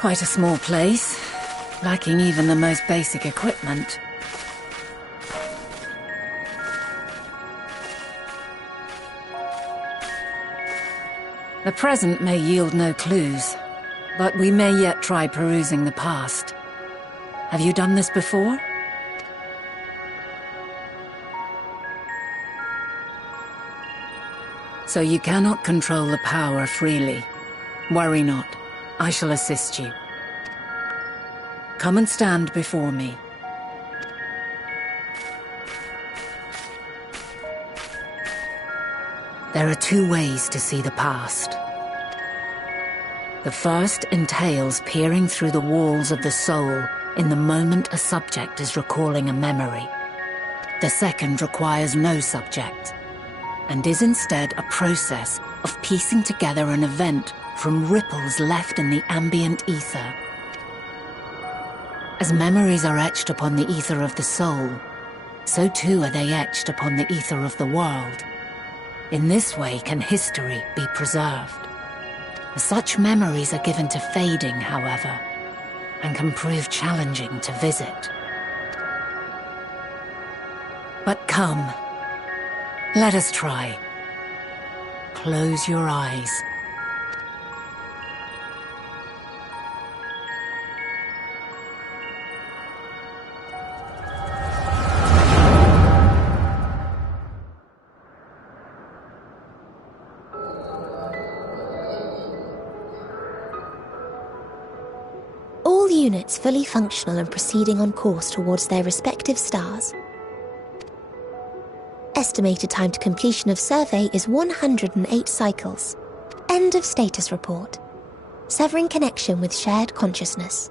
Quite a small place, lacking even the most basic equipment. The present may yield no clues, but we may yet try perusing the past. Have you done this before? So you cannot control the power freely. Worry not. I shall assist you. Come and stand before me. There are two ways to see the past. The first entails peering through the walls of the soul in the moment a subject is recalling a memory. The second requires no subject, and is instead a process of piecing together an event from ripples left in the ambient ether. As memories are etched upon the ether of the soul, so too are they etched upon the ether of the world. In this way can history be preserved. Such memories are given to fading, however, and can prove challenging to visit. But come, let us try. Close your eyes. Units fully functional and proceeding on course towards their respective stars. Estimated time to completion of survey is 108 cycles. End of status report. Severing connection with shared consciousness.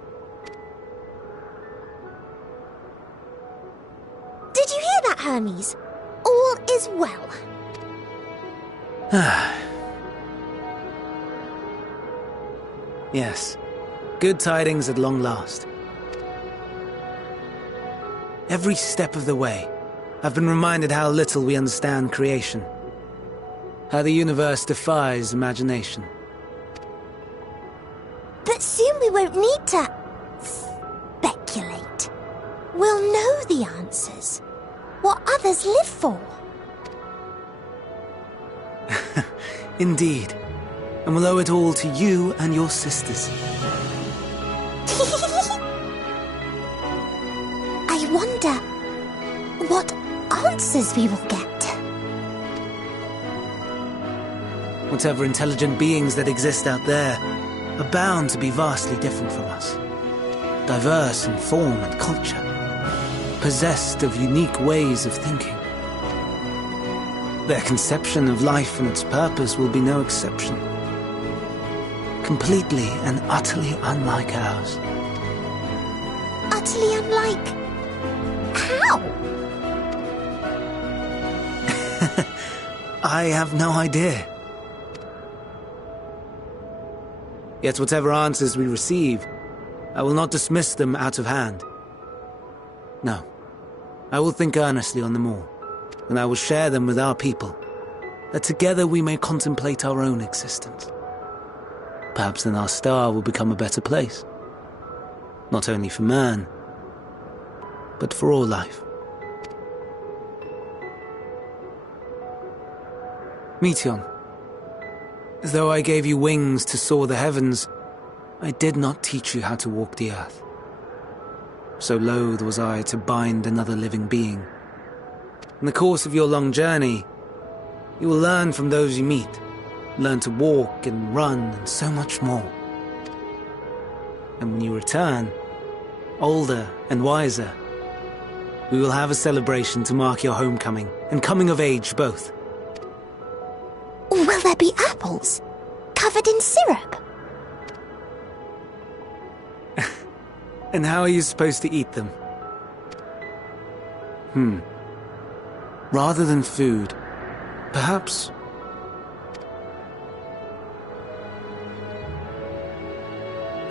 Did you hear that, Hermes? All is well. Yes. Good tidings at long last. Every step of the way, I've been reminded how little we understand creation. How the universe defies imagination. But soon we won't need to speculate. We'll know the answers. What others live for. Indeed. And we'll owe it all to you and your sisters. I wonder what answers we will get. Whatever intelligent beings that exist out there are bound to be vastly different from us. Diverse in form and culture. Possessed of unique ways of thinking. Their conception of life and its purpose will be no exception. Completely and utterly unlike ours. Utterly unlike? How? I have no idea. Yet whatever answers we receive, I will not dismiss them out of hand. No, I will think earnestly on them all, and I will share them with our people, that together we may contemplate our own existence. Perhaps then our star will become a better place. Not only for man, but for all life. Meteon, though I gave you wings to soar the heavens, I did not teach you how to walk the earth. So loath was I to bind another living being. In the course of your long journey, you will learn from those you meet, learn to walk and run and so much more. And when you return, older and wiser, we will have a celebration to mark your homecoming and coming of age both. Will there be apples? Covered in syrup? And how are you supposed to eat them? Rather than food, perhaps...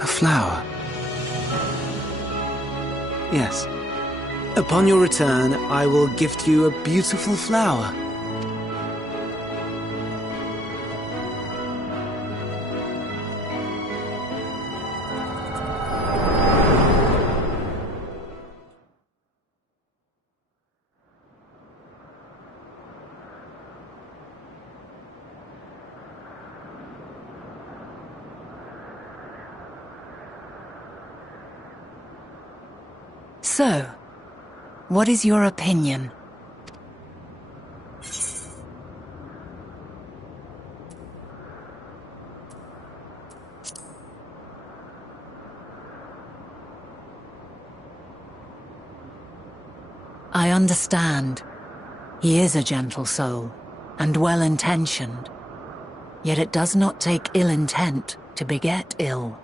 a flower. Yes. Upon your return, I will gift you a beautiful flower. So, what is your opinion? I understand. He is a gentle soul, and well-intentioned. Yet it does not take ill intent to beget ill.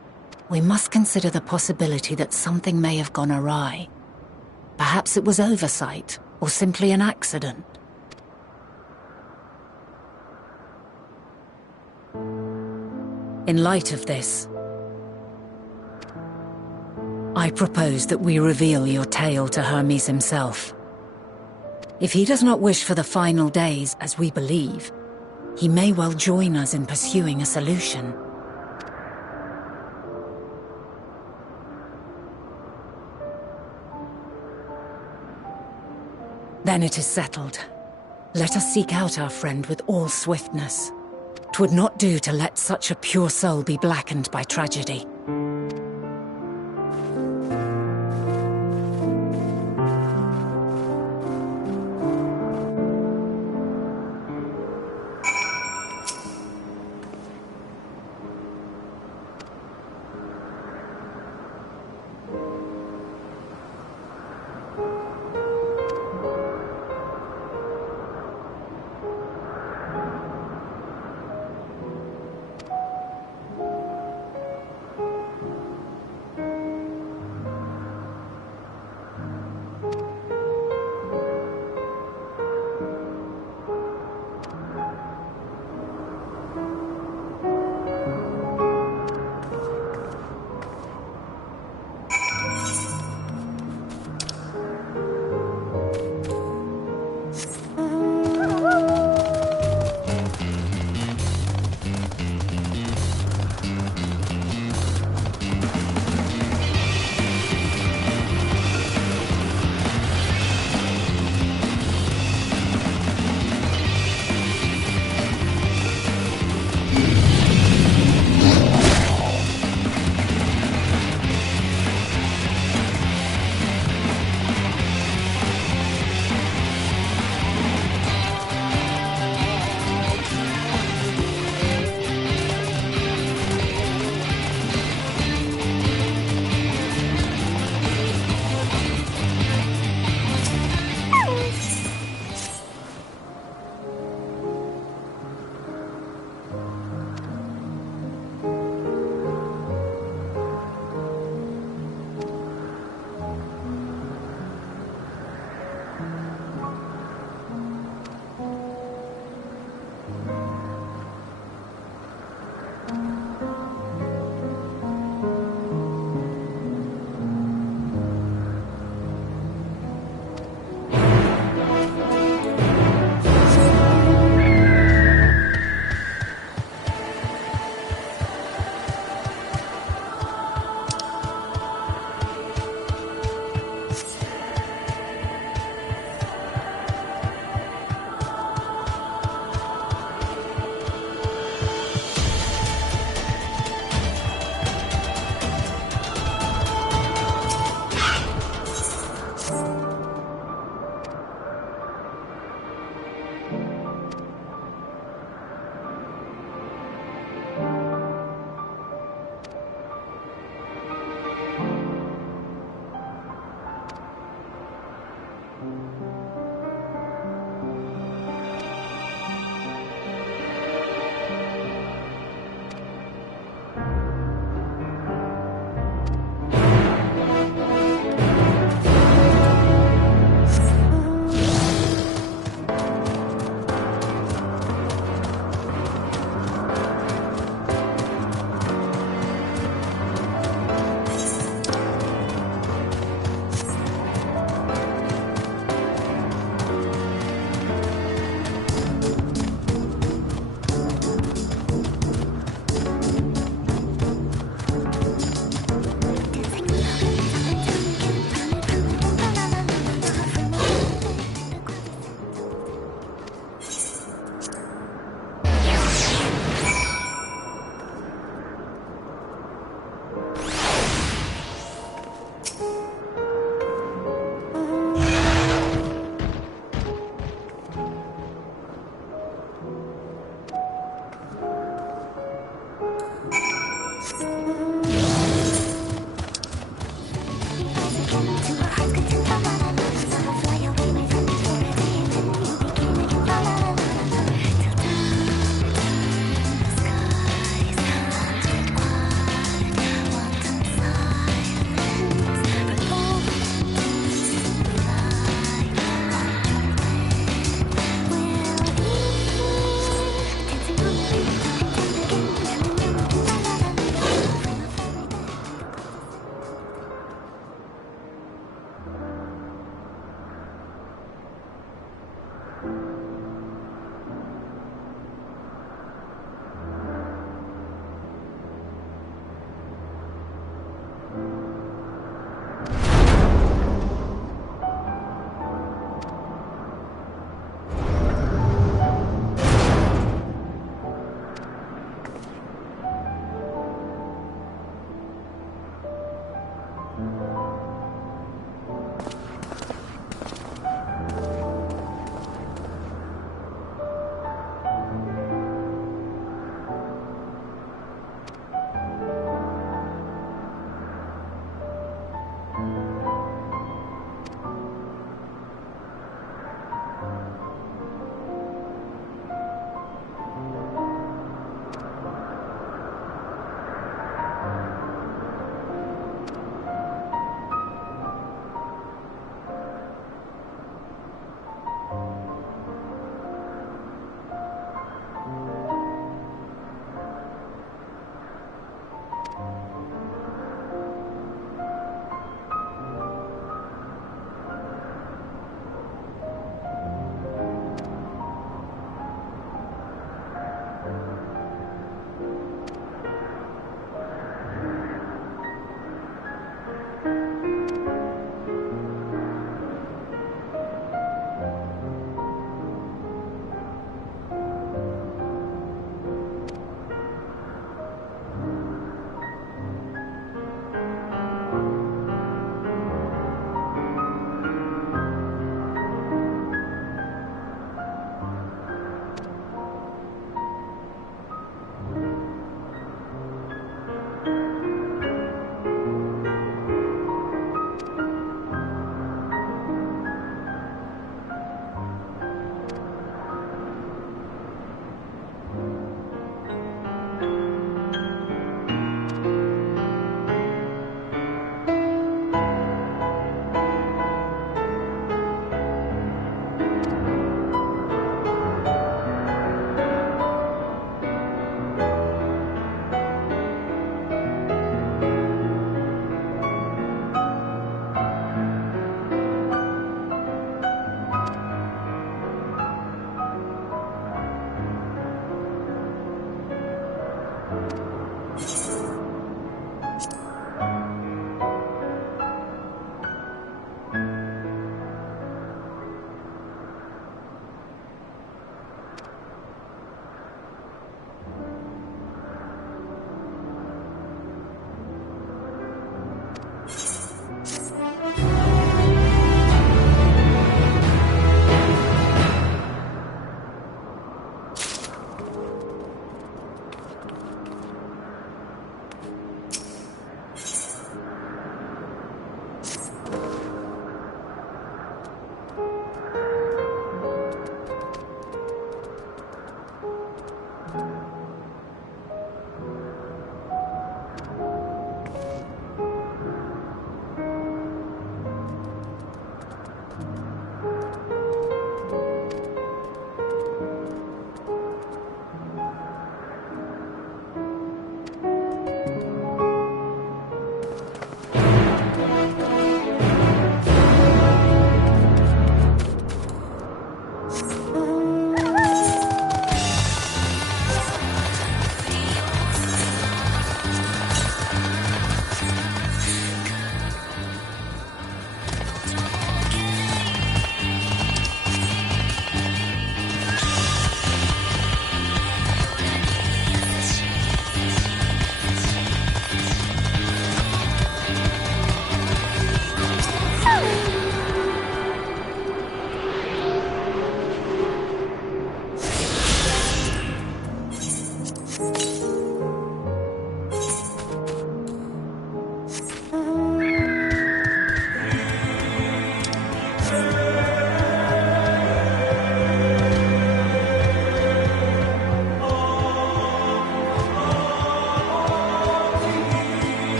We must consider the possibility that something may have gone awry. Perhaps it was oversight, or simply an accident. In light of this, I propose that we reveal your tale to Hermes himself. If he does not wish for the final days, as we believe, he may well join us in pursuing a solution. Then it is settled. Let us seek out our friend with all swiftness. 'Twould not do to let such a pure soul be blackened by tragedy.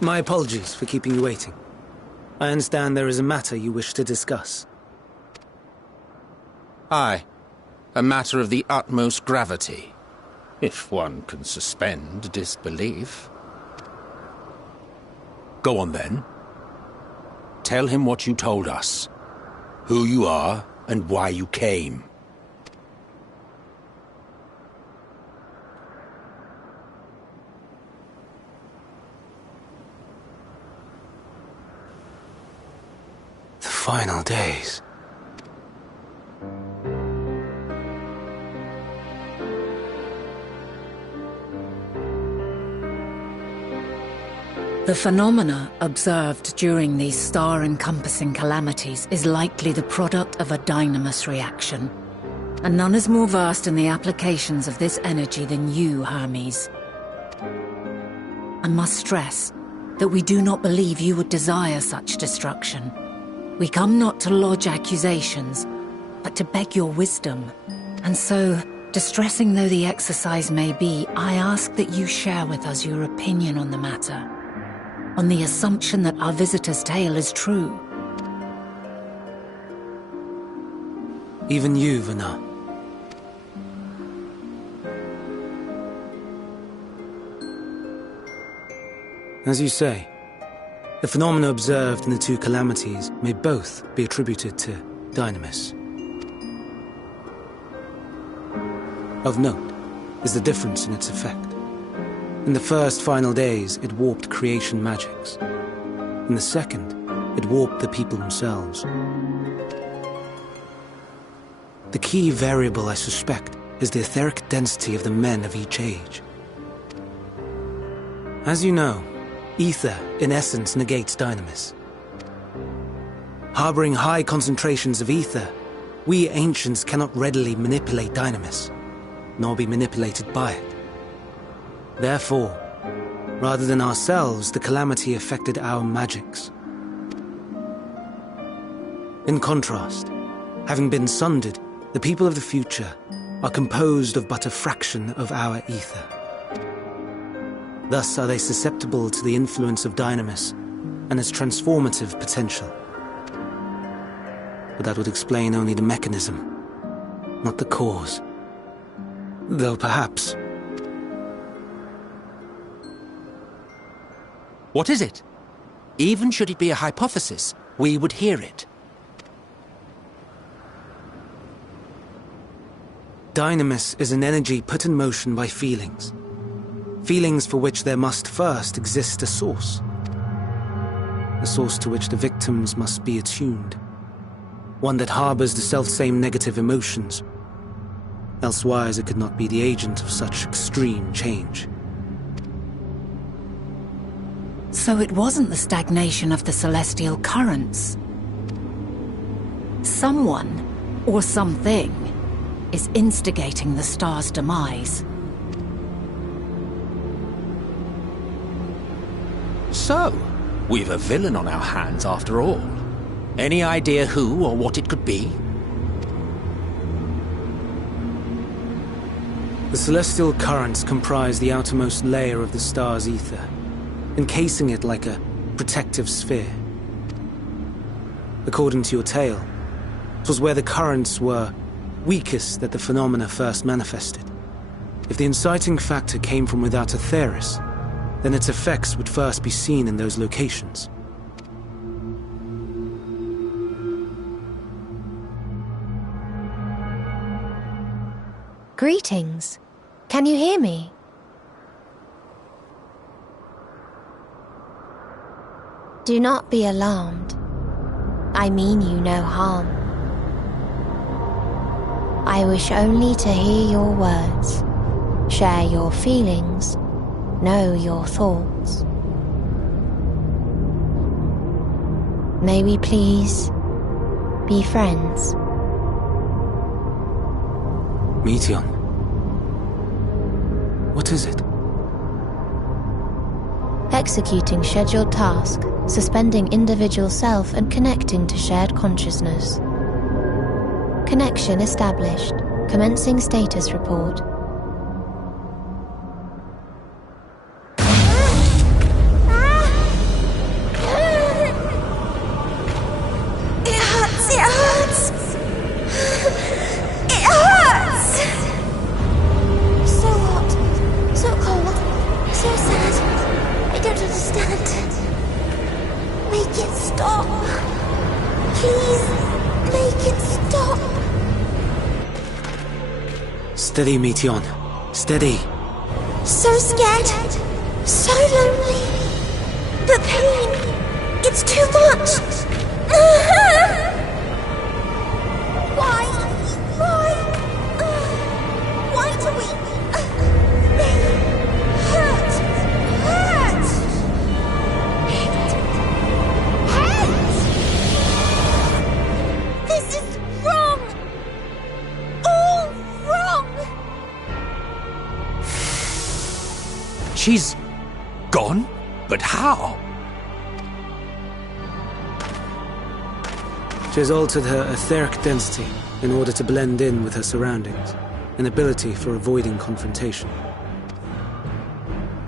My apologies for keeping you waiting. I understand there is a matter you wish to discuss. Aye. A matter of the utmost gravity. If one can suspend disbelief. Go on then. Tell him what you told us. Who you are and why you came. The final days. The phenomena observed during these star-encompassing calamities is likely the product of a dynamis reaction, and none is more versed in the applications of this energy than you, Hermes. I must stress that we do not believe you would desire such destruction. We come not to lodge accusations, but to beg your wisdom. And so, distressing though the exercise may be, I ask that you share with us your opinion on the matter, on the assumption that our visitor's tale is true. Even you, Vana. As you say, the phenomena observed in the two calamities may both be attributed to dynamis. Of note is the difference in its effect. In the first final days, it warped creation magics. In the second, it warped the people themselves. The key variable, I suspect, is the etheric density of the men of each age. As you know, ether, in essence, negates dynamis. Harboring high concentrations of ether, we ancients cannot readily manipulate dynamis, nor be manipulated by it. Therefore, rather than ourselves, the calamity affected our magics. In contrast, having been sundered, the people of the future are composed of but a fraction of our ether. Thus are they susceptible to the influence of dynamis and its transformative potential. But that would explain only the mechanism, not the cause. Though perhaps... What is it? Even should it be a hypothesis, we would hear it. Dynamis is an energy put in motion by feelings. Feelings for which there must first exist a source. A source to which the victims must be attuned. One that harbors the selfsame negative emotions. Elsewise it could not be the agent of such extreme change. So it wasn't the stagnation of the celestial currents. Someone, or something, is instigating the star's demise. So, we've a villain on our hands after all. Any idea who or what it could be? The celestial currents comprise the outermost layer of the star's ether, encasing it like a protective sphere. According to your tale, it was where the currents were weakest that the phenomena first manifested. If the inciting factor came from without Aetheris, then its effects would first be seen in those locations. Greetings. Can you hear me? Do not be alarmed. I mean you no harm. I wish only to hear your words, share your feelings, know your thoughts. May we please be friends? Meteon. What is it? Executing scheduled task, suspending individual self and connecting to shared consciousness. Connection established. Commencing status report. Make it stop. Please, make it stop. Steady, Meteion. Steady. So scared. So lonely. The pain. It's too much. Why? Why do we... They hurt. This is wrong. All wrong. She's gone? But how? She has altered her etheric density in order to blend in with her surroundings, an ability for avoiding confrontation.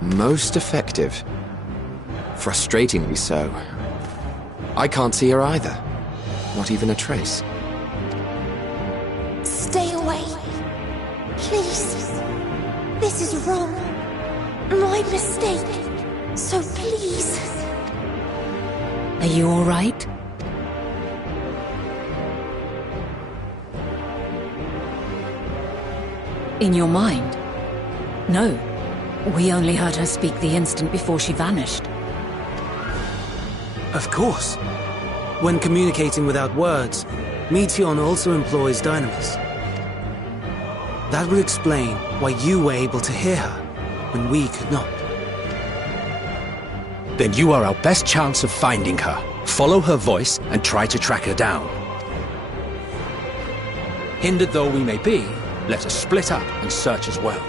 Most effective. Frustratingly so. I can't see her either. Not even a trace. Stay away. Please. This is wrong. My mistake. So please. Are you all right? In your mind? No. We only heard her speak the instant before she vanished. Of course. When communicating without words, Meteion also employs dynamis. That would explain why you were able to hear her, when we could not. Then you are our best chance of finding her. Follow her voice and try to track her down. Hindered though we may be, let us split up and search as well.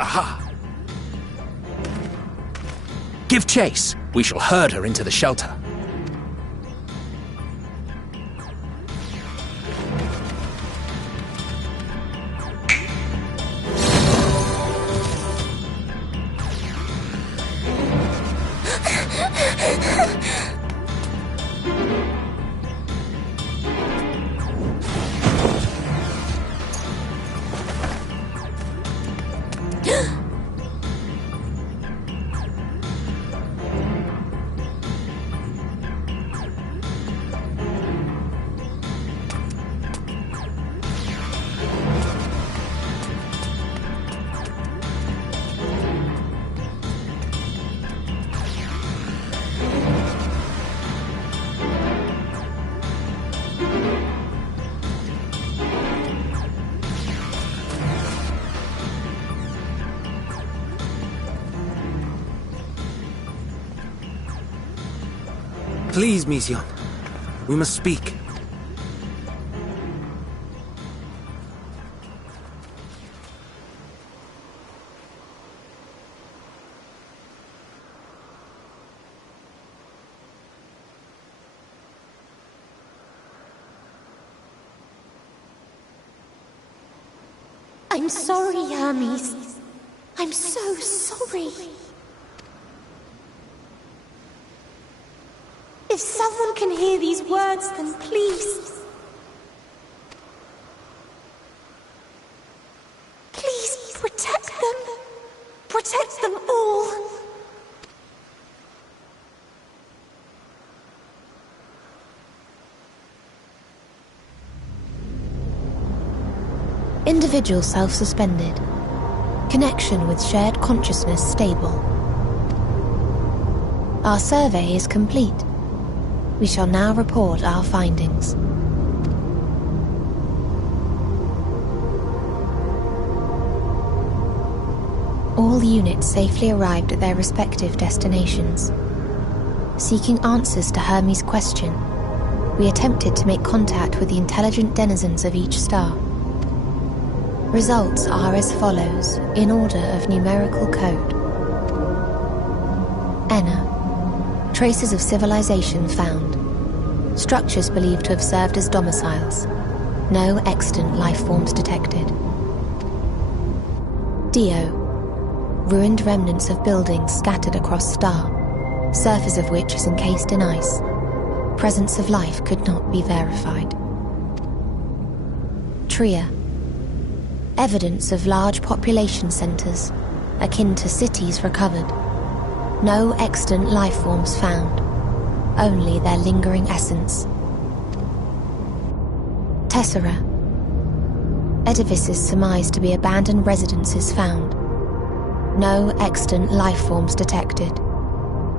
Aha! Give chase! We shall herd her into the shelter. Please, Meteion. We must speak. I'm sorry, Hermes. I'm so sorry. If someone can hear these words, then please... please protect them. Protect them all. Individual self-suspended. Connection with shared consciousness stable. Our survey is complete. We shall now report our findings. All units safely arrived at their respective destinations. Seeking answers to Hermes' question, we attempted to make contact with the intelligent denizens of each star. Results are as follows, in order of numerical code. Enna. Traces of civilization found. Structures believed to have served as domiciles. No extant life forms detected. Dio. Ruined remnants of buildings scattered across star, surface of which is encased in ice. Presence of life could not be verified. Tria. Evidence of large population centers, akin to cities recovered. No extant life forms found, only their lingering essence. Tessera. Edifices surmised to be abandoned residences found. No extant life forms detected.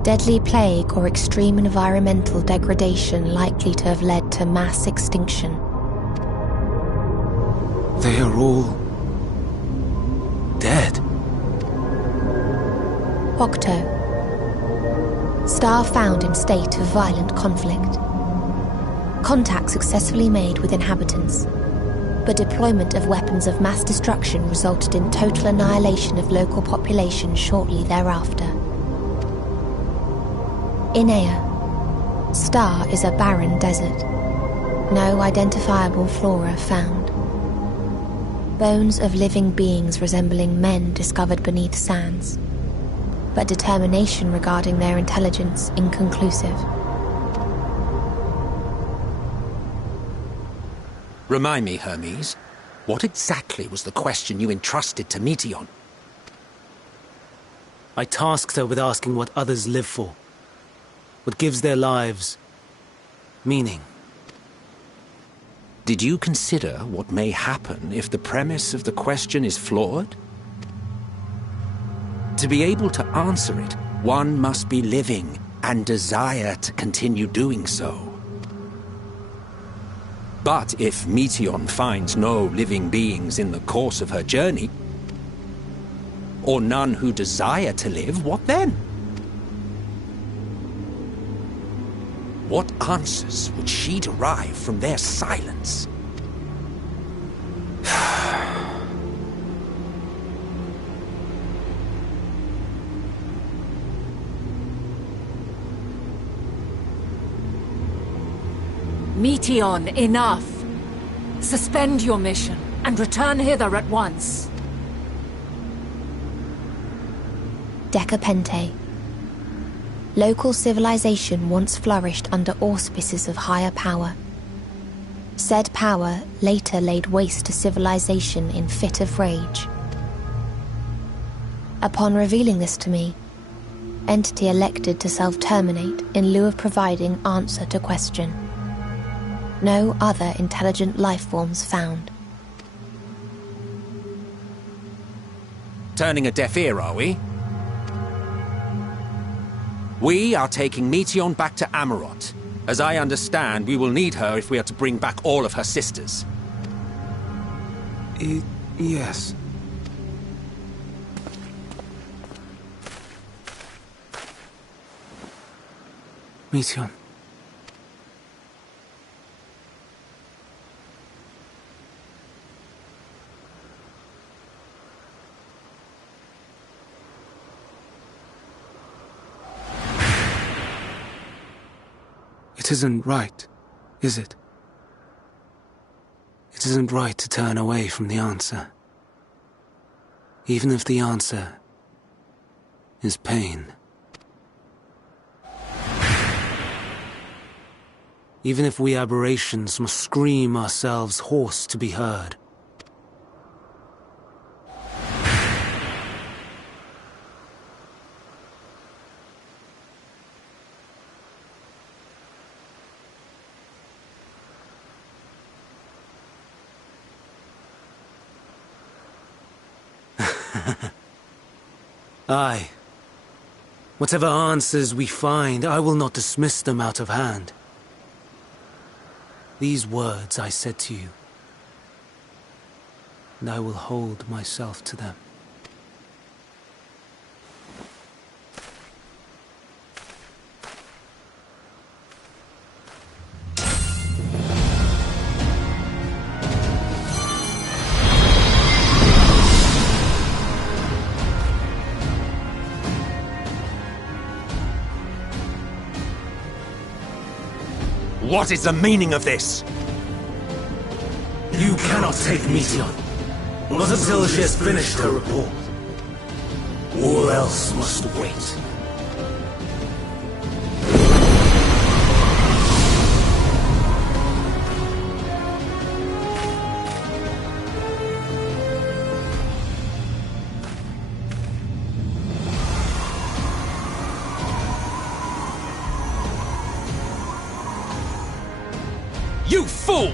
Deadly plague or extreme environmental degradation likely to have led to mass extinction. They are all... dead. Octo. Star found in state of violent conflict. Contact successfully made with inhabitants, but deployment of weapons of mass destruction resulted in total annihilation of local population shortly thereafter. Inea. Star is a barren desert. No identifiable flora found. Bones of living beings resembling men discovered beneath sands, but determination regarding their intelligence inconclusive. Remind me, Hermes, what exactly was the question you entrusted to Meteion? I tasked her with asking what others live for. What gives their lives meaning. Did you consider what may happen if the premise of the question is flawed? To be able to answer it, one must be living and desire to continue doing so. But if Meteion finds no living beings in the course of her journey, or none who desire to live, what then? What answers would she derive from their silence? Meteon, enough! Suspend your mission, and return hither at once. Decapente. Local civilization once flourished under auspices of higher power. Said power later laid waste to civilization in fit of rage. Upon revealing this to me, entity elected to self-terminate in lieu of providing answer to question. No other intelligent life forms found. Turning a deaf ear, are we? We are taking Meteon back to Amarot. As I understand, we will need her if we are to bring back all of her sisters. Yes. Meteon. It isn't right, is it? It isn't right to turn away from the answer. Even if the answer is pain. Even if we aberrations must scream ourselves hoarse to be heard. Aye. Whatever answers we find, I will not dismiss them out of hand. These words I said to you, and I will hold myself to them. What is the meaning of this? You cannot take Meteon, not until she has finished her report. All else must wait. You fool!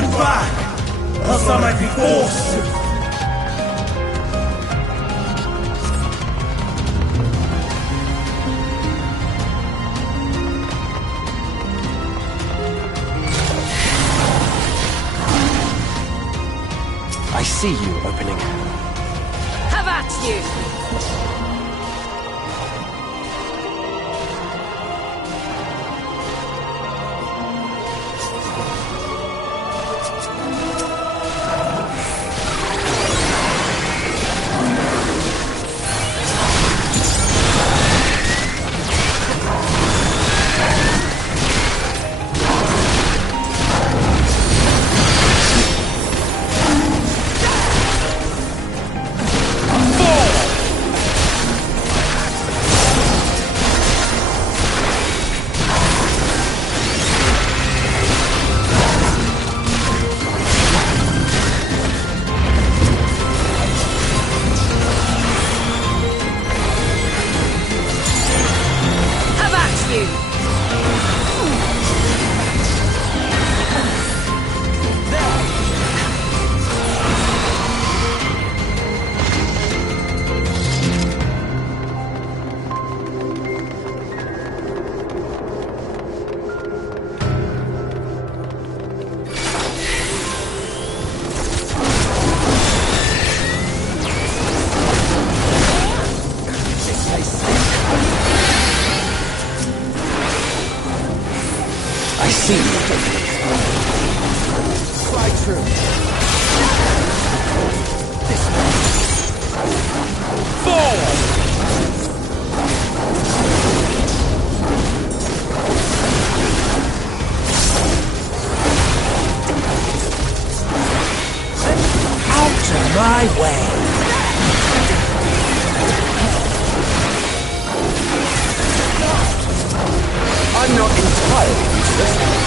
Turn back, else I might be forced to. I see you opening. Have at you! My way. I'm not entirely useless.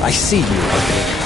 I see you opening.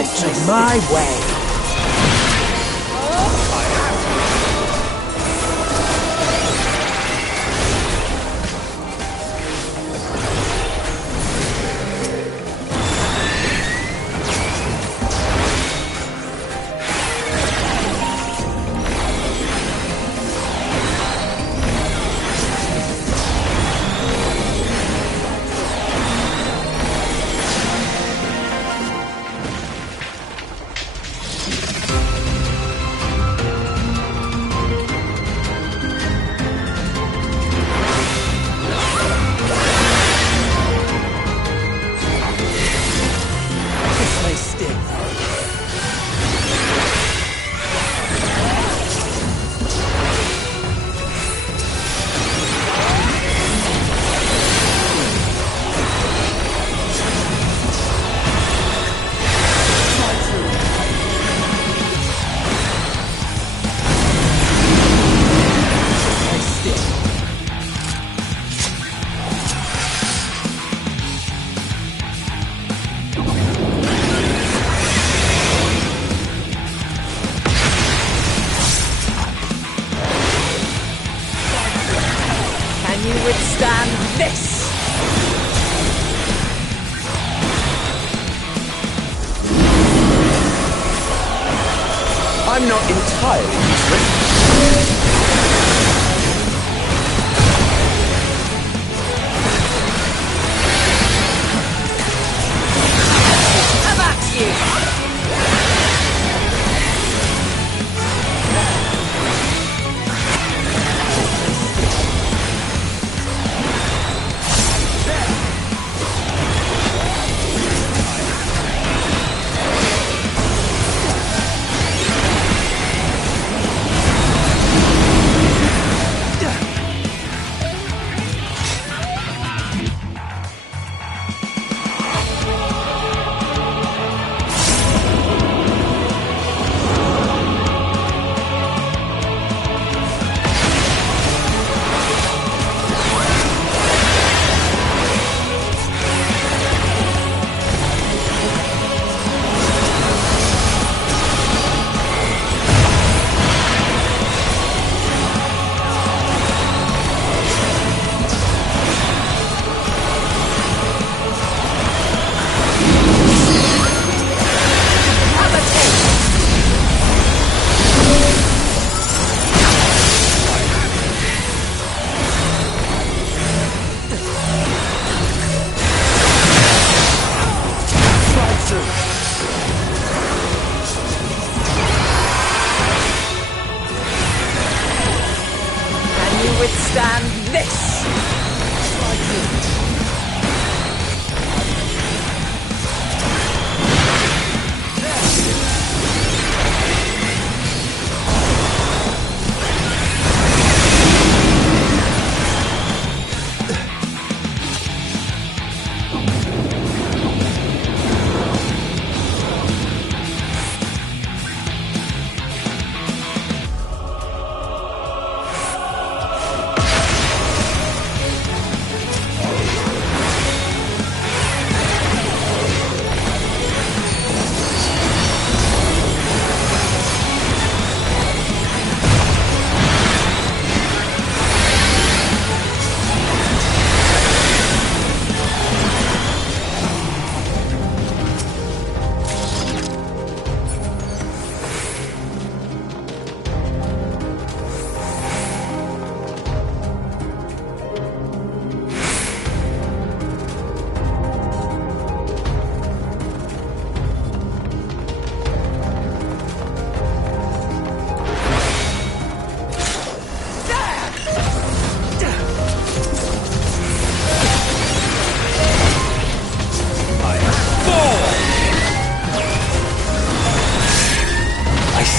This is my way. Withstand this! I'm not entirely useless. Come at you! Withstand this!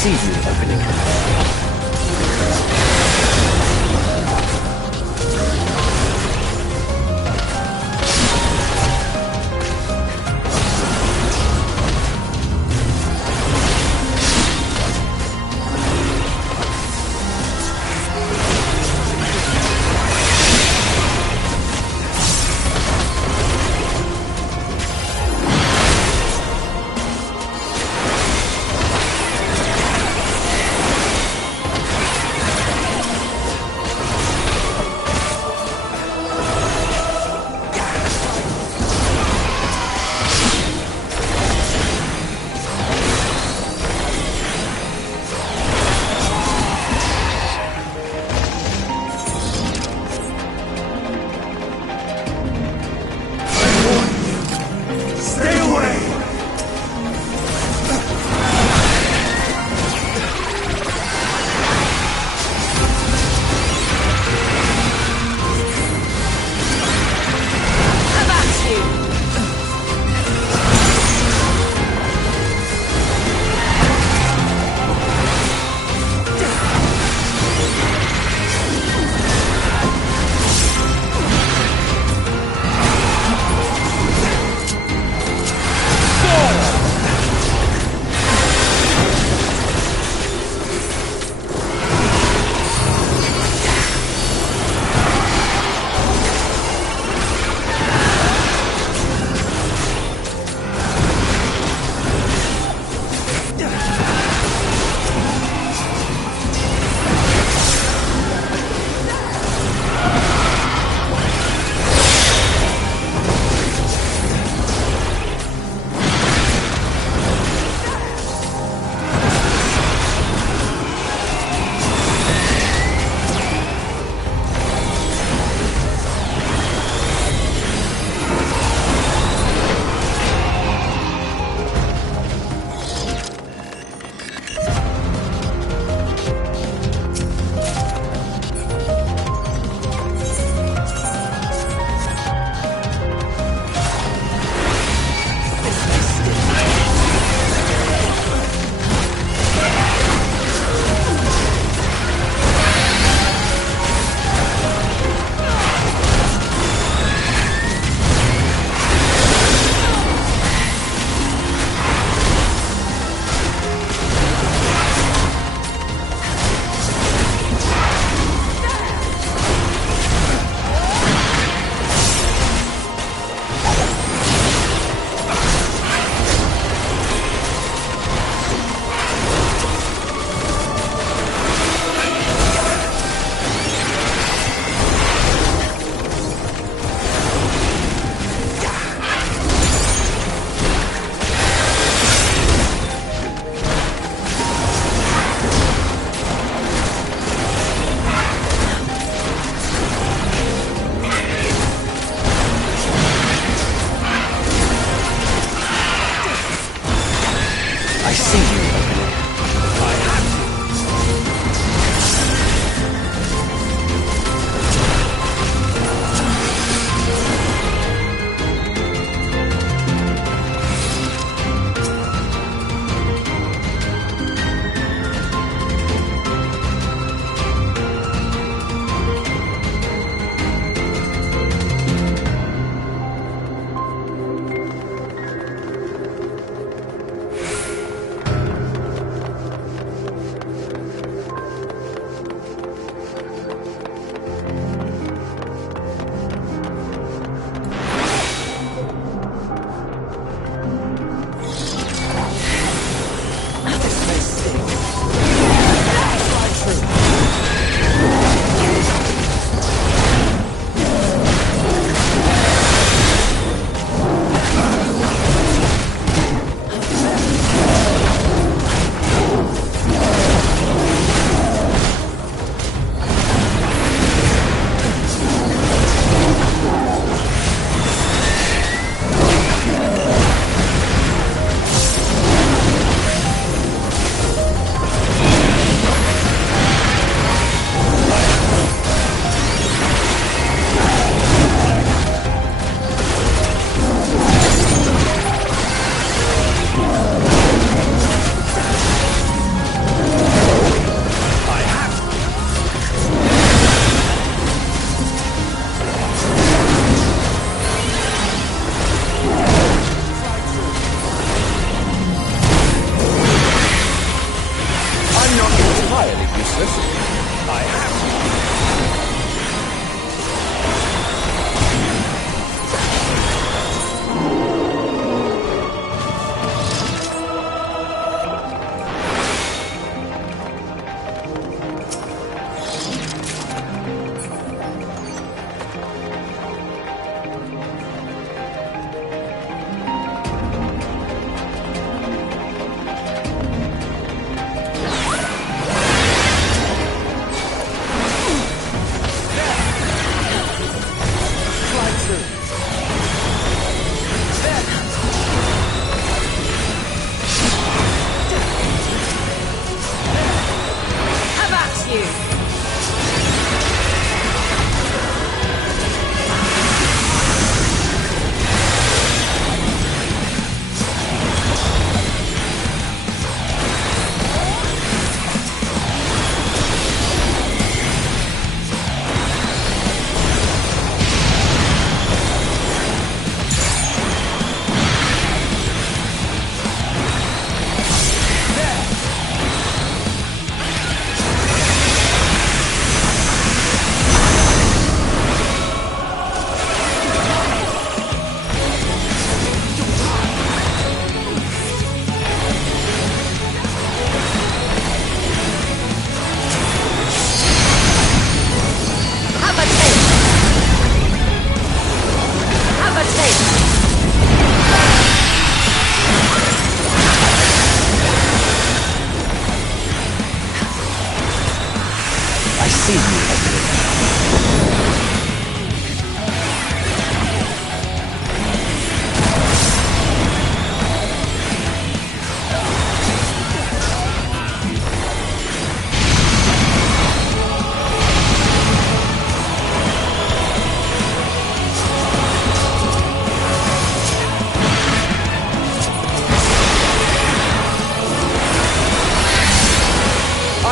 See you opening.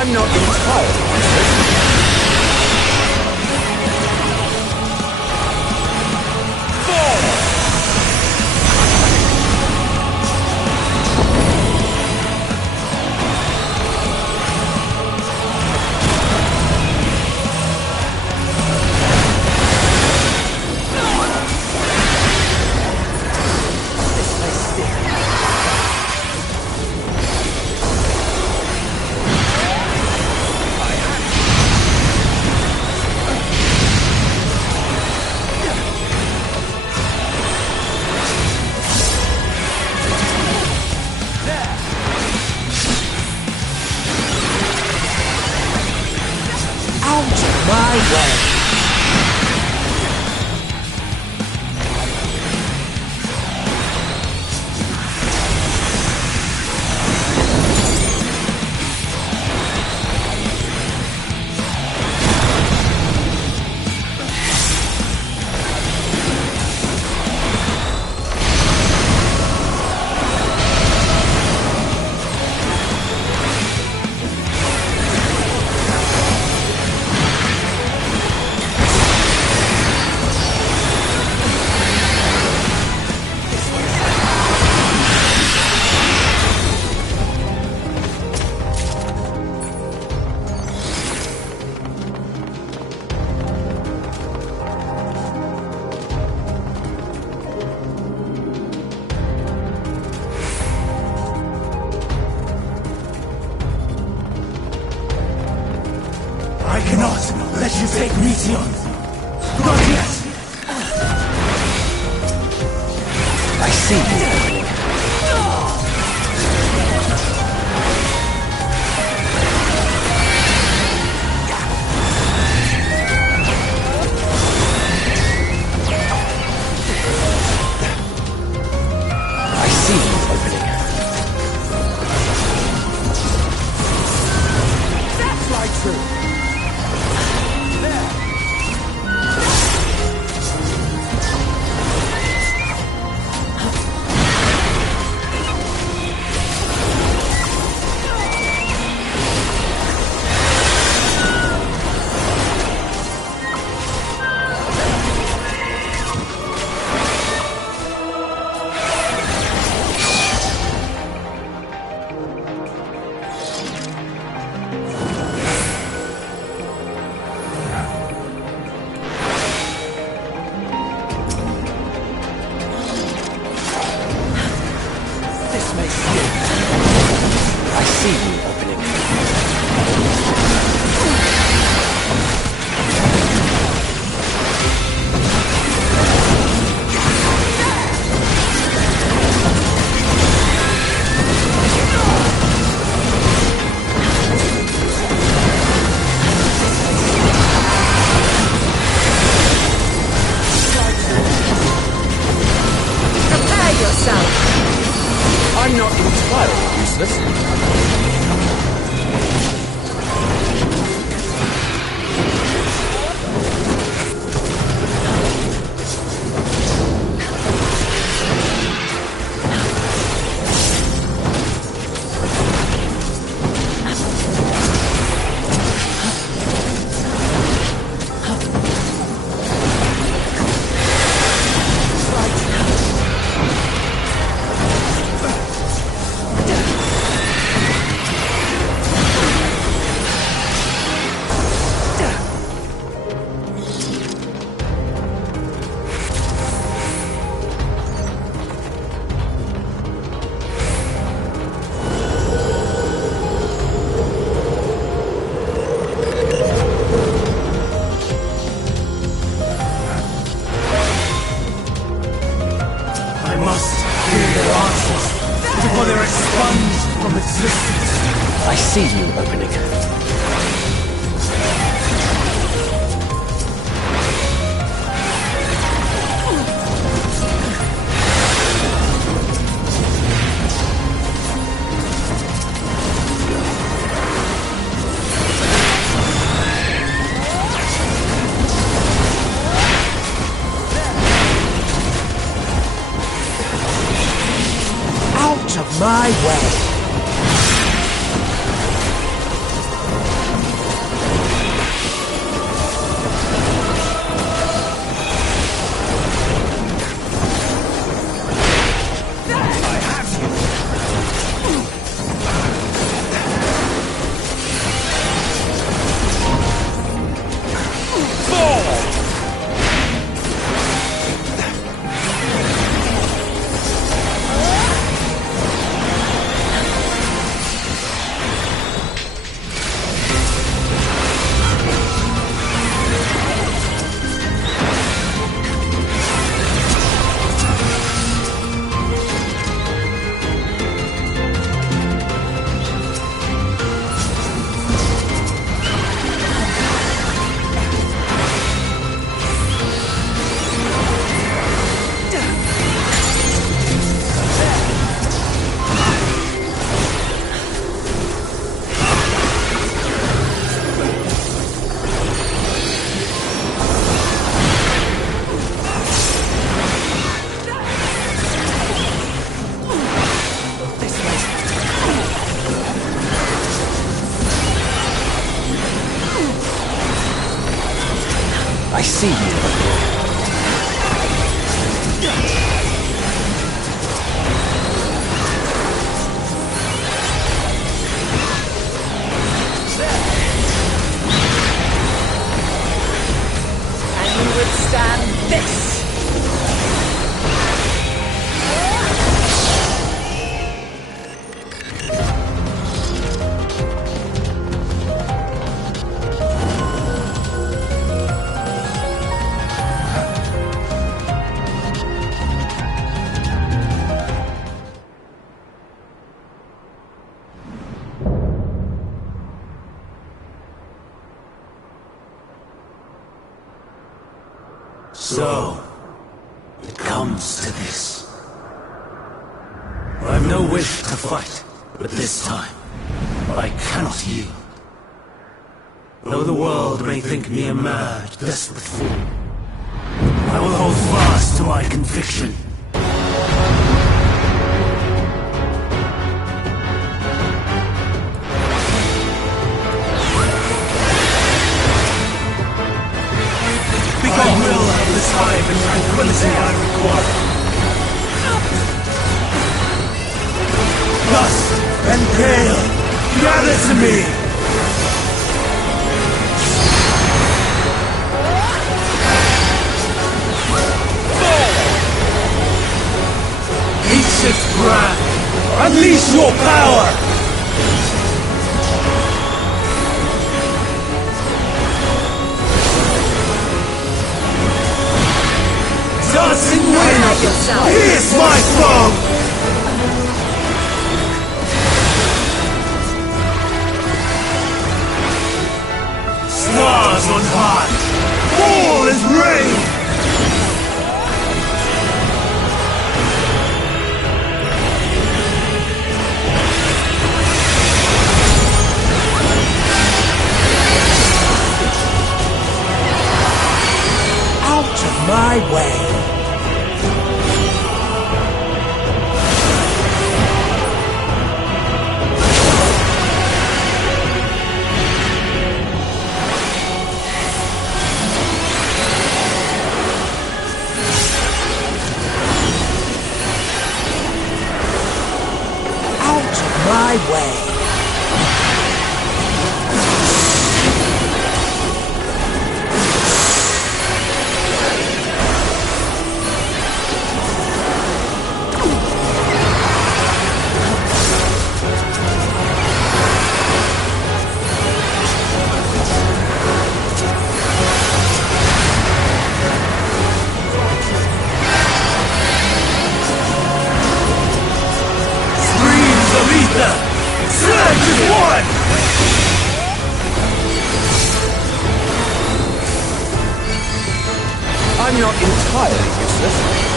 I'm not entirely useless. My way. I cannot let you take Meteon. Not yet. I see you. I see you opening. That's my truth. I see you opening. Prepare yourself. I'm not entirely useless. I must hear their answers before they're expunged from existence. I see you opening. Out of my way. see you. And you withstand this! So, it comes to this. I've no wish to fight, but this time, I cannot yield. Though the world may think me a mad, desperate fool, I will hold fast to my conviction. I will have the time and tranquility I require. Dust and gale, gather to me! Ancient brand, unleash your power! Dancing wind! Here's my foe! Stars on high! Fall as rain! Out of my way! My way. Sledge is one! I'm not entirely useless.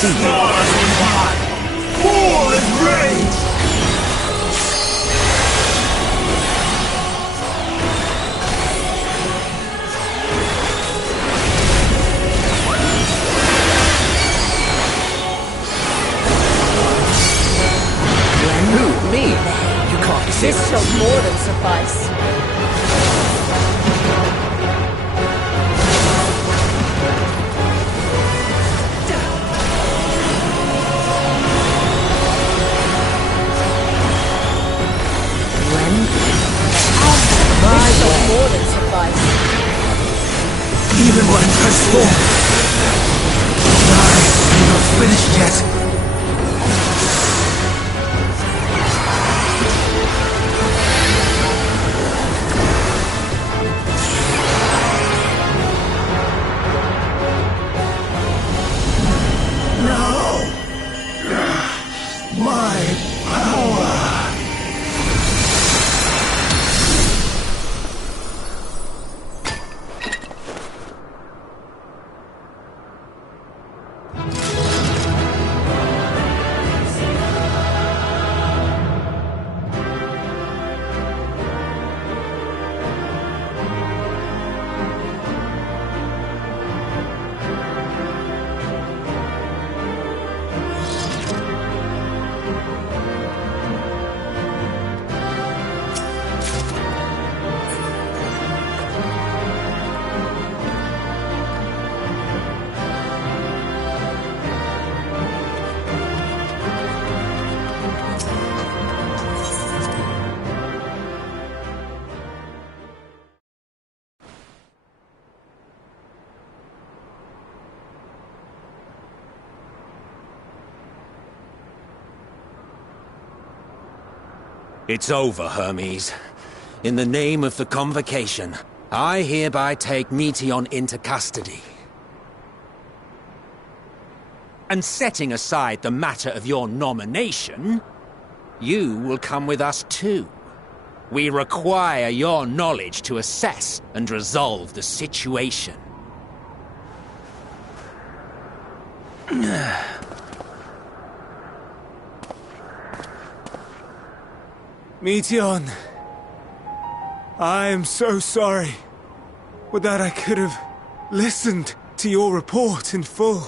see you. Stars in high, fall and rain. Who? Me? You can't see This shall more than suffice. transform. I'm not finished yet. It's over, Hermes. In the name of the Convocation, I hereby take Meteion into custody. And setting aside the matter of your nomination, you will come with us too. We require your knowledge to assess and resolve the situation. Meteion, I am so sorry. Would that I could have listened to your report in full.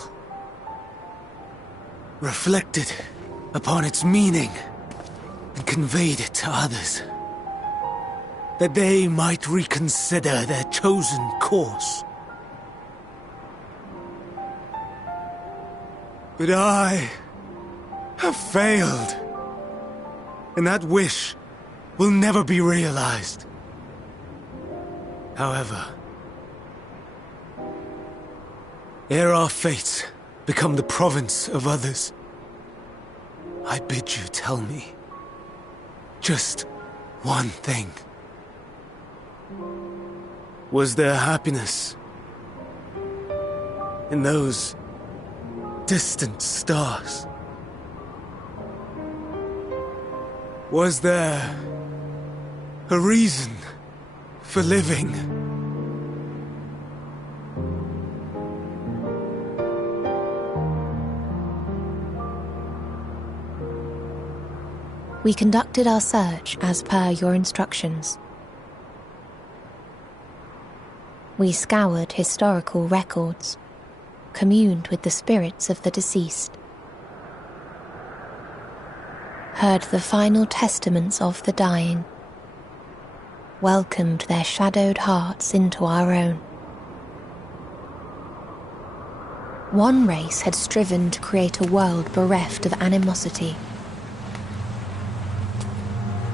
Reflected upon its meaning and conveyed it to others. That they might reconsider their chosen course. But I have failed. And that wish will never be realized. However, ere our fates become the province of others, I bid you tell me just one thing. Was there happiness in those distant stars? Was there a reason for living? We conducted our search as per your instructions. We scoured historical records, communed with the spirits of the deceased, heard the final testaments of the dying, welcomed their shadowed hearts into our own. One race had striven to create a world bereft of animosity.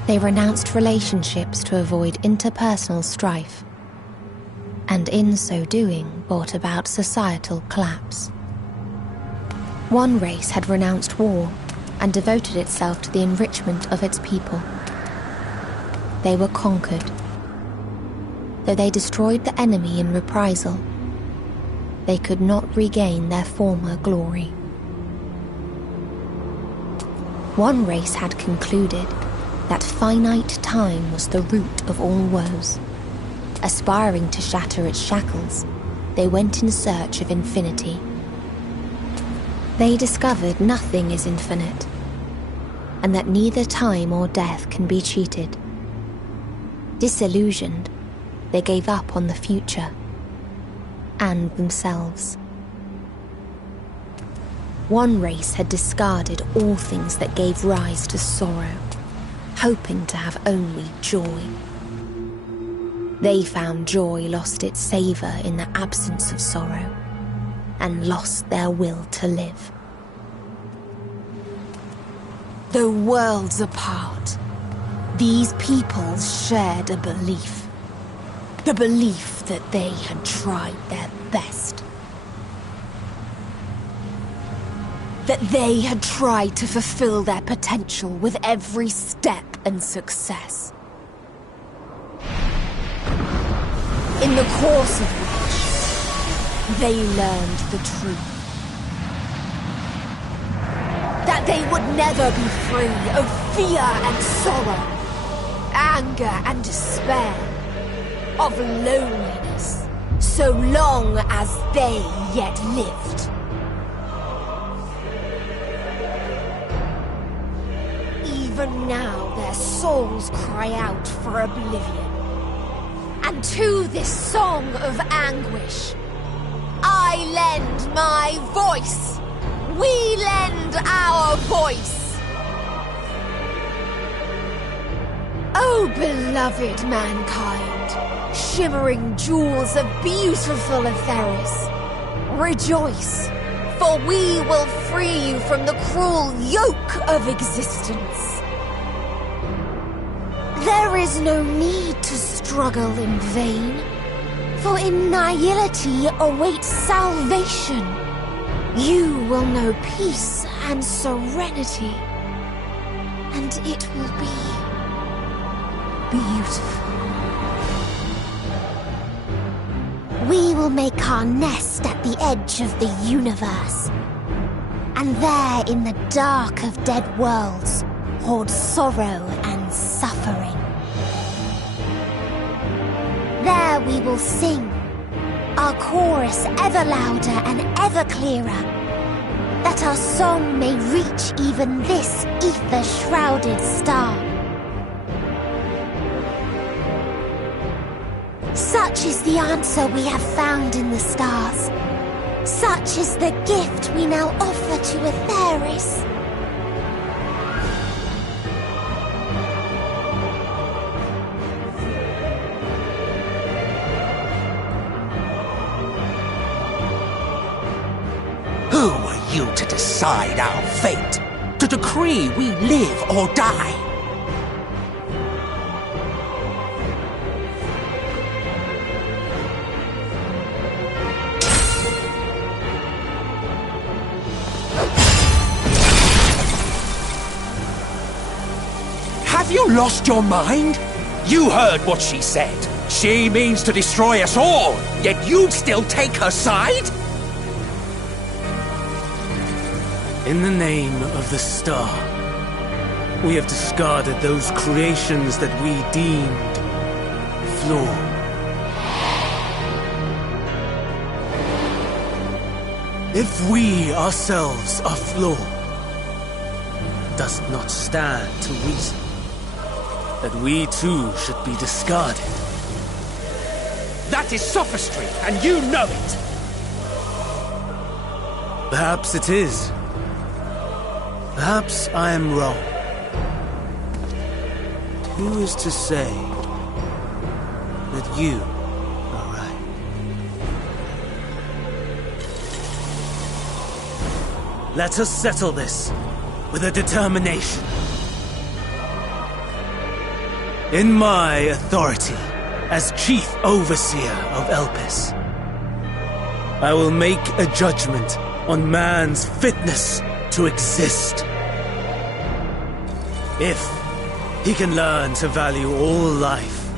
They renounced relationships to avoid interpersonal strife, and in so doing brought about societal collapse. One race had renounced war and devoted itself to the enrichment of its people. They were conquered. Though they destroyed the enemy in reprisal, they could not regain their former glory. One race had concluded that finite time was the root of all woes. Aspiring to shatter its shackles, they went in search of infinity. They discovered nothing is infinite, and that neither time or death can be cheated. Disillusioned, they gave up on the future and themselves. One race had discarded all things that gave rise to sorrow, hoping to have only joy. They found joy lost its savour in the absence of sorrow, and lost their will to live. Though worlds apart, these peoples shared a belief. The belief that they had tried their best that they had tried to fulfill their potential with every step and success. In the course of which, they learned the truth. That they would never be free of fear and sorrow, anger and despair, of loneliness, so long as they yet lived. Even now their souls cry out for oblivion. And to this song of anguish, I lend my voice. We lend our voice. Oh, beloved mankind, shimmering jewels of beautiful Etheris, rejoice, for we will free you from the cruel yoke of existence. There is no need to struggle in vain, for in nihility awaits salvation. You will know peace and serenity, and it will be beautiful. We will make our nest at the edge of the universe, and there in the dark of dead worlds hoard sorrow and suffering. There we will sing, our chorus ever louder and ever clearer, that our song may reach even this ether-shrouded star. Such is the answer we have found in the stars. Such is the gift we now offer to Etheris. Who are you to decide our fate? To decree we live or die? Have you lost your mind? You heard what she said. She means to destroy us all, yet you'd still take her side? In the name of the star, we have discarded those creations that we deemed flawed. If we ourselves are flawed, does it not stand to reason that we too should be discarded? That is sophistry, and you know it! Perhaps it is. Perhaps I am wrong. Who is to say that you are right? Let us settle this with a determination. In my authority as Chief Overseer of Elpis, I will make a judgment on man's fitness to exist. If he can learn to value all life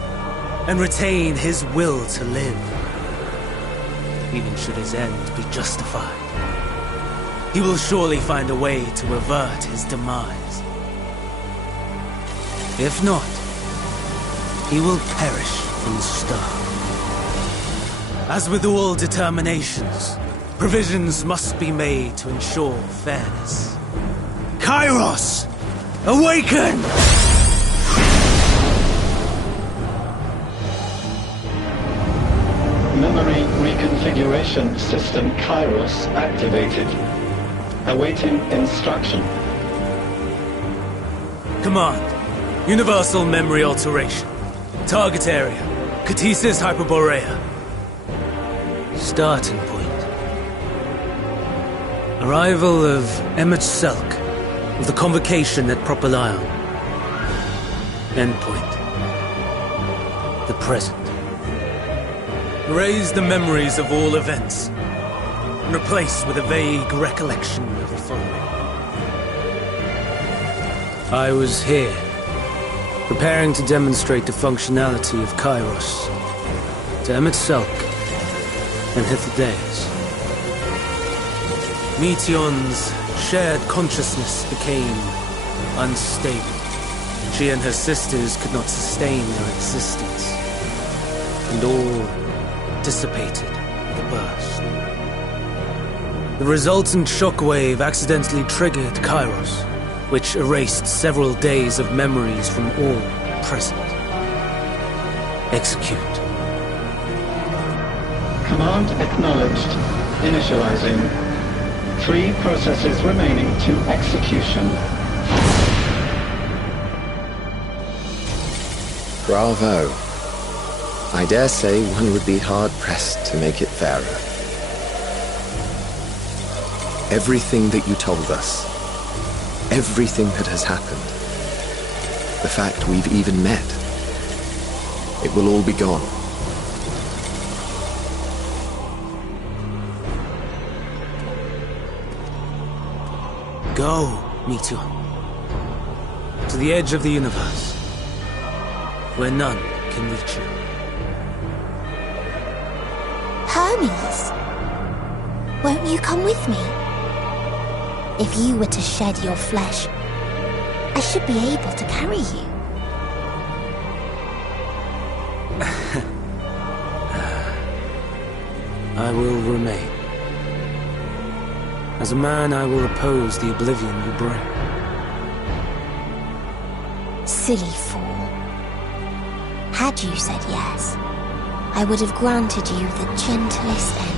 and retain his will to live, even should his end be justified, he will surely find a way to avert his demise. If not, he will perish from the start. As with all determinations, provisions must be made to ensure fairness. Kairos! Awaken! Memory reconfiguration system Kairos activated. Awaiting instruction. Command. Universal memory alteration. Target area. Catesis Hyperborea. Starting point. Arrival of Emmet Selk of the Convocation at Propylion. Endpoint. The present. Erase the memories of all events and replace with a vague recollection of the following. I was here, preparing to demonstrate the functionality of Kairos to Emet-Selch and Hythlodaeus. Meteion's shared consciousness became unstable. She and her sisters could not sustain their existence, and all dissipated with a burst. The resultant shockwave accidentally triggered Kairos, which erased several days of memories from all present. Execute. Command acknowledged. Initializing. 3 processes remaining to execution. Bravo. I dare say one would be hard-pressed to make it fairer. Everything that you told us, everything that has happened, the fact we've even met, it will all be gone. Go, Meteion. To the edge of the universe, where none can reach you. Hermes, won't you come with me? If you were to shed your flesh, I should be able to carry you. I will remain. As a man, I will oppose the oblivion you bring. Silly fool. Had you said yes, I would have granted you the gentlest end.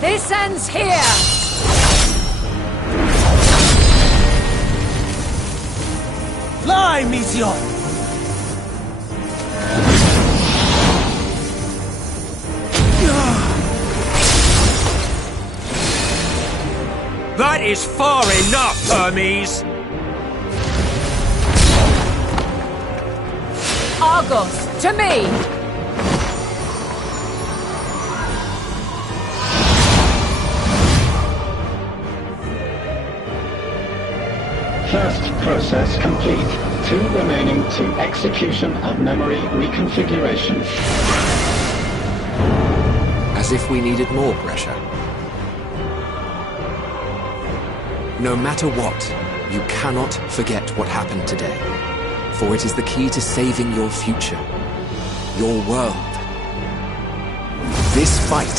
This ends here! Fly, Meteion! That is far enough, Hermes! Argos, to me! First process complete. 2 remaining to execution of memory reconfiguration. As if we needed more pressure. No matter what, you cannot forget what happened today. For it is the key to saving your future. Your world. This fight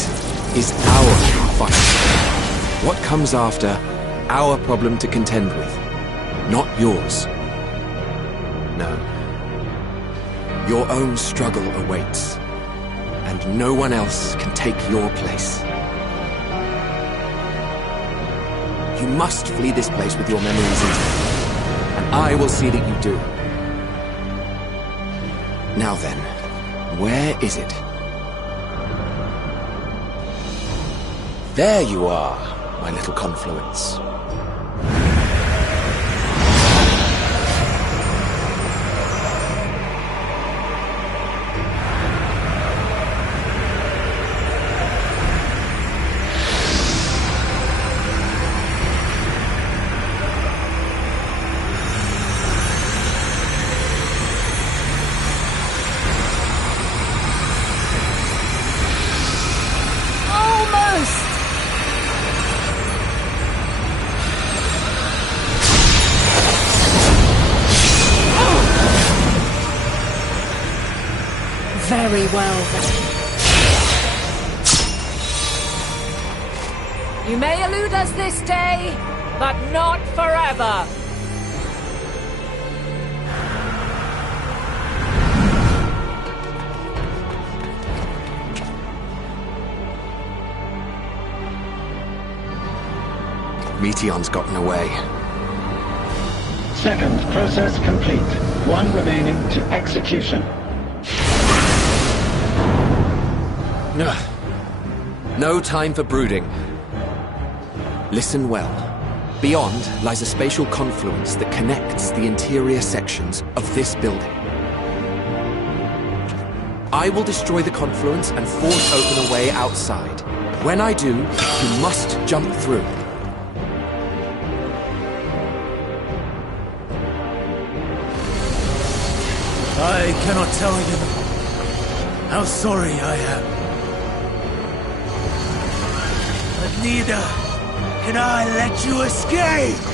is our fight. What comes after, our problem to contend with. Not yours. No. Your own struggle awaits. And no one else can take your place. You must flee this place with your memories intact. And I will see that you do. Now then, where is it? There you are, my little confluence. Very well, then. You may elude us this day, but not forever. Meteion's gotten away. Second process complete. 1 remaining to execution. No time for brooding. Listen well. Beyond lies a spatial confluence that connects the interior sections of this building. I will destroy the confluence and force open a way outside. When I do, you must jump through. I cannot tell you how sorry I am. But neither can I let you escape!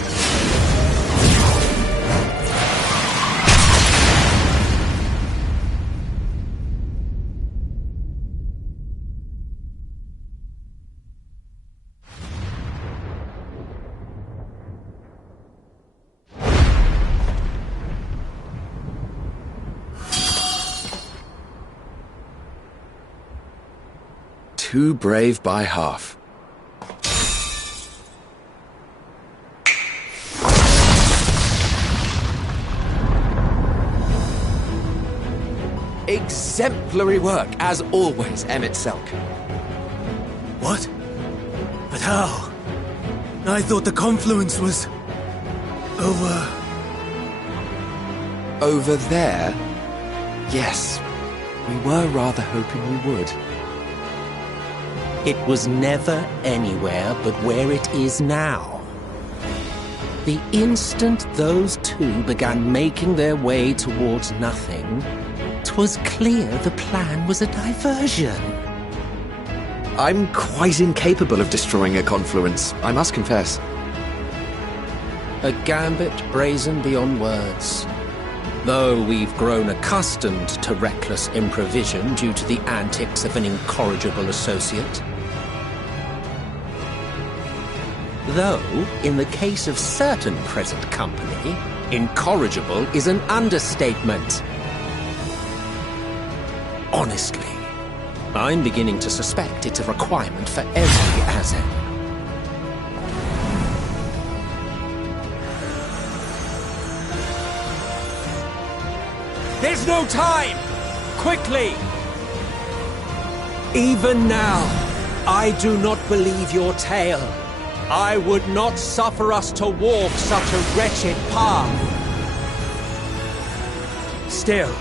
Too brave by half. Exemplary work, as always, Selk. What? But how? I thought the confluence was... over... Over there? Yes. We were rather hoping we would. It was never anywhere but where it is now. The instant those two began making their way towards nothing, 'twas clear the plan was a diversion. I'm quite incapable of destroying a confluence, I must confess. A gambit brazen beyond words. Though we've grown accustomed to reckless improvision due to the antics of an incorrigible associate. Though, in the case of certain present company, incorrigible is an understatement. Honestly, I'm beginning to suspect it's a requirement for every Azen. There's no time! Quickly! Even now, I do not believe your tale. I would not suffer us to walk such a wretched path. Still,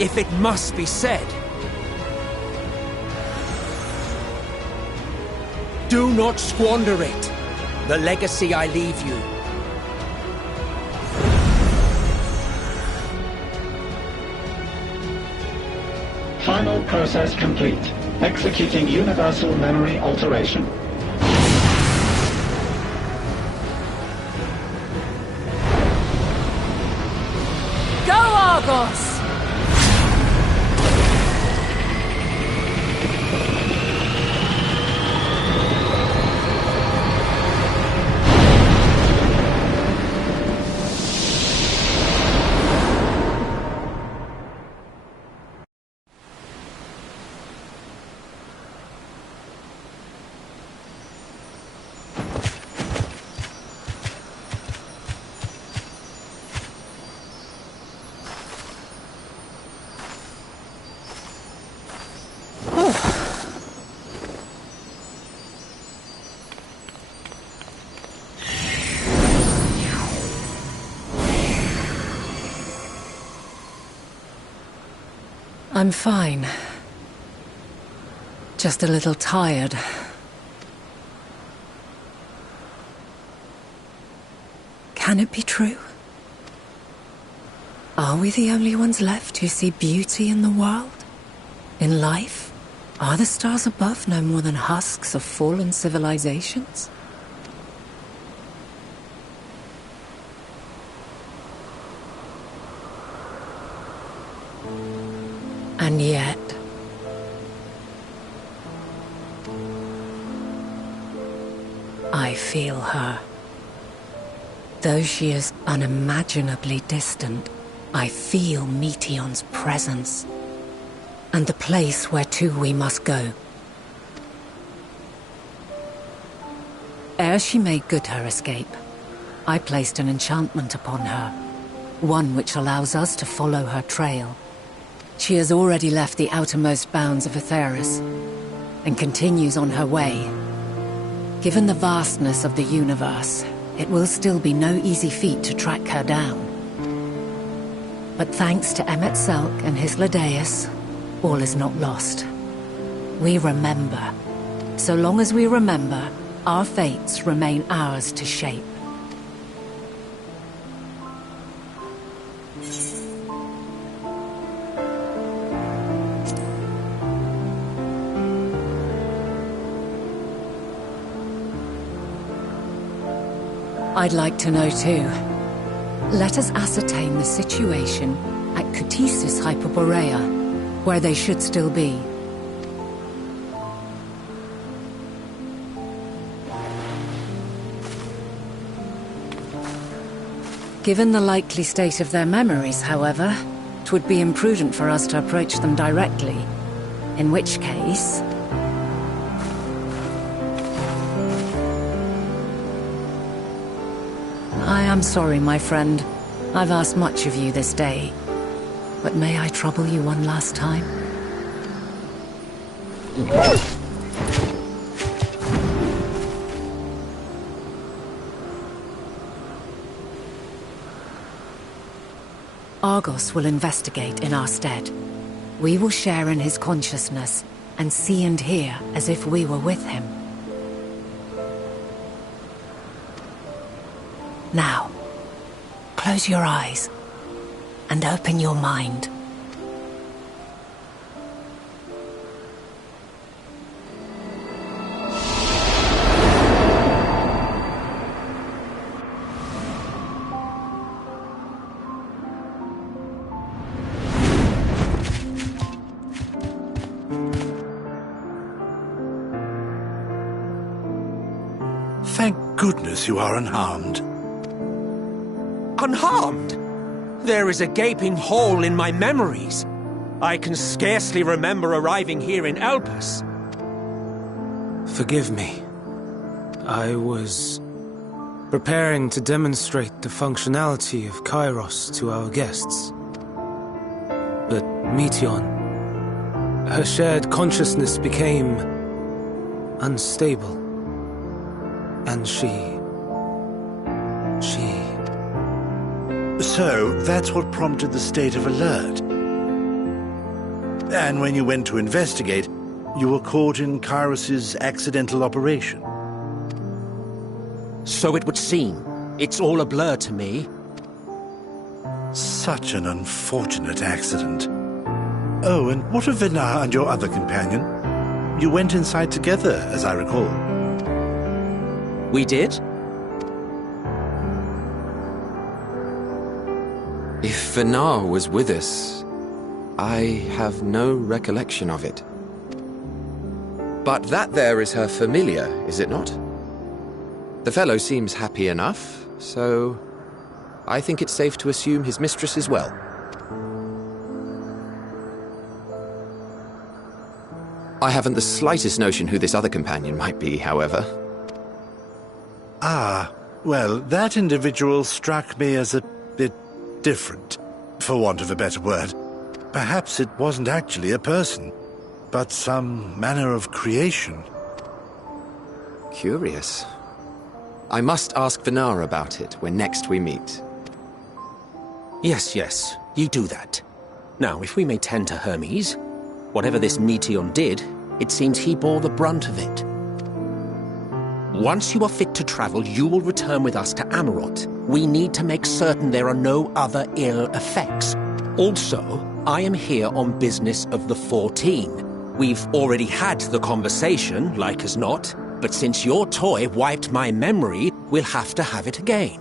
if it must be said, do not squander it. The legacy I leave you. Final process complete. Executing universal memory alteration. Go, Argos! I'm fine. Just a little tired. Can it be true? Are we the only ones left who see beauty in the world? In life? Are the stars above no more than husks of fallen civilizations? And yet... I feel her. Though she is unimaginably distant, I feel Meteion's presence, and the place where to we must go. Ere she made good her escape, I placed an enchantment upon her, one which allows us to follow her trail. She has already left the outermost bounds of Aetheris, and continues on her way. Given the vastness of the universe, it will still be no easy feat to track her down. But thanks to Selk and his Ladeus, all is not lost. We remember. So long as we remember, our fates remain ours to shape. I'd like to know too. Let us ascertain the situation at Cutisis Hyperborea, where they should still be. Given the likely state of their memories, however, it would be imprudent for us to approach them directly. In which case... I am sorry, my friend. I've asked much of you this day. But may I trouble you one last time? Argos will investigate in our stead. We will share in his consciousness and see and hear as if we were with him. Now, close your eyes and open your mind. Thank goodness you are unharmed. Unharmed? There is a gaping hole in my memories. I can scarcely remember arriving here in Elpis. Forgive me. I was preparing to demonstrate the functionality of Kairos to our guests. But Meteion, her shared consciousness became unstable. And she... So, that's what prompted the state of alert. And when you went to investigate, you were caught in Kairos's accidental operation. So it would seem. It's all a blur to me. Such an unfortunate accident. Oh, and what of Vinar and your other companion? You went inside together, as I recall. We did? If Vinar was with us, I have no recollection of it. But that there is her familiar, is it not? The fellow seems happy enough, so I think it's safe to assume his mistress is well. I haven't the slightest notion who this other companion might be, however. Ah, well, that individual struck me as a bit different, for want of a better word. Perhaps it wasn't actually a person, but some manner of creation. Curious. I must ask Vinar about it when next we meet. Yes, you do that. Now, if we may tend to Hermes, whatever this Meteion did, it seems he bore the brunt of it. Once you are fit to travel, you will return with us to Amarot. We need to make certain there are no other ill effects. Also, I am here on business of the 14. We've already had the conversation, like as not, but since your toy wiped my memory, we'll have to have it again.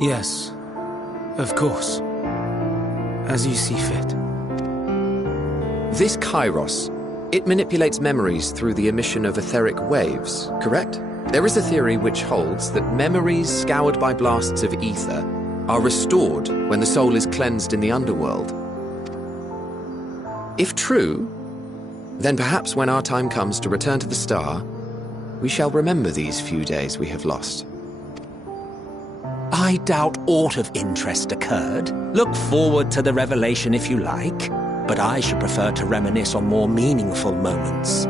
Yes, of course. As you see fit. This Kairos, it manipulates memories through the emission of etheric waves, correct? There is a theory which holds that memories scoured by blasts of ether are restored when the soul is cleansed in the underworld. If true, then perhaps when our time comes to return to the star, we shall remember these few days we have lost. I doubt aught of interest occurred. Look forward to the revelation if you like, but I should prefer to reminisce on more meaningful moments.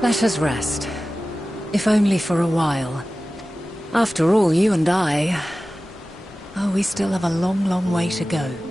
Let us rest. If only for a while. After all, you and I... Oh, we still have a long, long way to go.